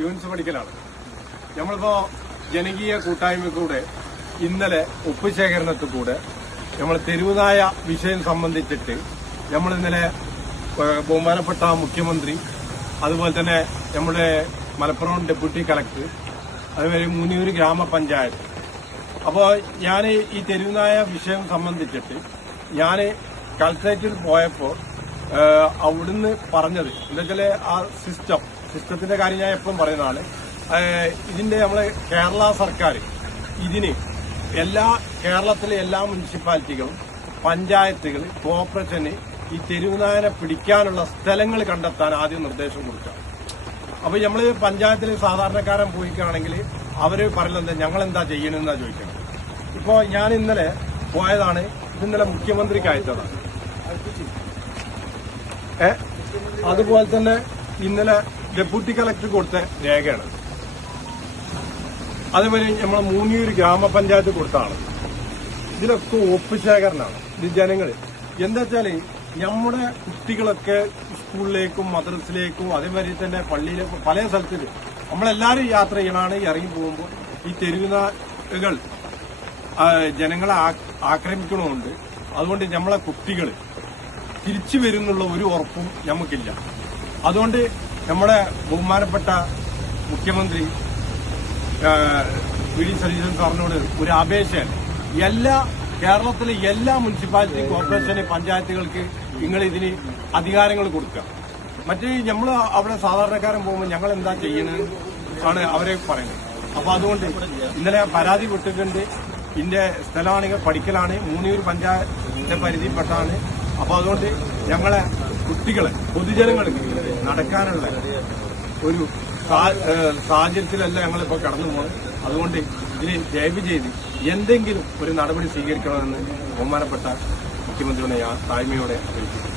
Units പഠിക്കലാണ്. നമ്മളിപ്പോ ജനകീയ കൂട്ടായ്മക്കൂടെ ഇന്നലെ ഒപ്പ് ശേഖരണത്തിൽ കൂടെ നമ്മൾ തെരുവുനായ വിഷയം സംബന്ധിച്ചിട്ട് നമ്മൾ ഇന്നലെ ബഹുമാനപ്പെട്ട മുഖ്യമന്ത്രി, അതുപോലെ തന്നെ നമ്മുടെ മലപ്പുറം ഡെപ്യൂട്ടി കളക്ടർ, അതുപോലെ മുനിയൂർ ഗ്രാമപഞ്ചായത്ത്. അപ്പോൾ ഞാൻ ഈ തെരുവുനായ വിഷയം സംബന്ധിച്ചിട്ട് ഞാൻ കളക്ടറേറ്റിൽ പോയപ്പോൾ അവിടുന്ന് പറഞ്ഞത് എന്താ വെച്ചാൽ ആ സിസ്റ്റത്തിന്റെ കാര്യം ഞാൻ എപ്പോഴും പറയുന്നതാണ്. ഇതിന്റെ നമ്മളെ കേരള സർക്കാർ ഇതിന് കേരളത്തിലെ എല്ലാ മുനിസിപ്പാലിറ്റികളും, പഞ്ചായത്തുകൾ, കോർപ്പറേഷന് ഈ തെരുവുനായനെ പിടിക്കാനുള്ള സ്ഥലങ്ങൾ കണ്ടെത്താൻ ആദ്യം നിർദ്ദേശം കൊടുക്കുക. അപ്പൊ നമ്മള് പഞ്ചായത്തിൽ സാധാരണക്കാരൻ പോയിക്കുകയാണെങ്കിൽ അവര് പറയുന്നത് ഞങ്ങൾ എന്താ ചെയ്യണമെന്നാ ചോദിക്കണം. ഇപ്പോ ഞാൻ ഇന്നലെ പോയതാണ്, ഇന്നലെ മുഖ്യമന്ത്രിക്ക് അയച്ചതാണ്. അതുപോലെ തന്നെ ഇന്നലെ ഡെപ്യൂട്ടി കളക്ടർ കൊടുത്ത രേഖയാണ്. അതേപോലെ നമ്മളെ മൂന്നിയൂർ ഗ്രാമപഞ്ചായത്ത് കൊടുത്താണ്. ഇതിലൊക്കെ ഒപ്പ് ശേഖരണമാണ്. ഇത് ജനങ്ങൾ എന്താ വെച്ചാല് നമ്മുടെ കുട്ടികളൊക്കെ സ്കൂളിലേക്കും മദ്രസിലേക്കും അതേമാതിരി തന്നെ പള്ളിയിലേക്കും പല സ്ഥലത്തിലും നമ്മളെല്ലാവരും യാത്ര ചെയ്യണമാണ്. ഇറങ്ങി പോകുമ്പോൾ ഈ തെരുവുനായകൾ ജനങ്ങളെ ആക്രമിക്കണമുണ്ട്. അതുകൊണ്ട് നമ്മളെ കുട്ടികൾ തിരിച്ചു വരുന്നുള്ള ഒരു ഉറപ്പും നമുക്കില്ല. അതുകൊണ്ട് നമ്മുടെ ബഹുമാനപ്പെട്ട മുഖ്യമന്ത്രി വി ഡി സതീശൻ സാറിനോട് ഒരു അപേക്ഷയാണ്. കേരളത്തിലെ എല്ലാ മുനിസിപ്പാലിറ്റി, കോർപ്പറേഷന്, പഞ്ചായത്തുകൾക്ക് നിങ്ങൾ ഇതിന് അധികാരങ്ങൾ കൊടുക്കുക. മറ്റേ നമ്മൾ അവിടെ സാധാരണക്കാരൻ പോകുമ്പോൾ ഞങ്ങൾ എന്താ ചെയ്യണത് ആണ് അവരെ പറയുന്നത്. അപ്പൊ അതുകൊണ്ട് ഇന്നലെ പരാതി വിട്ടിട്ടുണ്ട്. ഇതിന്റെ സ്ഥലമാണെങ്കിൽ പഠിക്കലാണ്, മൂന്നിയൂർ പഞ്ചായത്തിന്റെ പരിധിപ്പെട്ടാണ്. അപ്പൊ അതുകൊണ്ട് ഞങ്ങളെ കുട്ടികളെ, പൊതുജനങ്ങൾക്ക് നടക്കാനുള്ള ഒരു സാഹചര്യത്തിലല്ല ഞങ്ങളിപ്പോ കടന്നു പോകുന്നത്. അതുകൊണ്ട് ഇതിന് ദയവ് ചെയ്ത് എന്തെങ്കിലും ഒരു നടപടി സ്വീകരിക്കണമെന്ന് ബഹുമാനപ്പെട്ട മുഖ്യമന്ത്രിയോട് താഴ്മയോടെ അപേക്ഷിക്കുന്നു.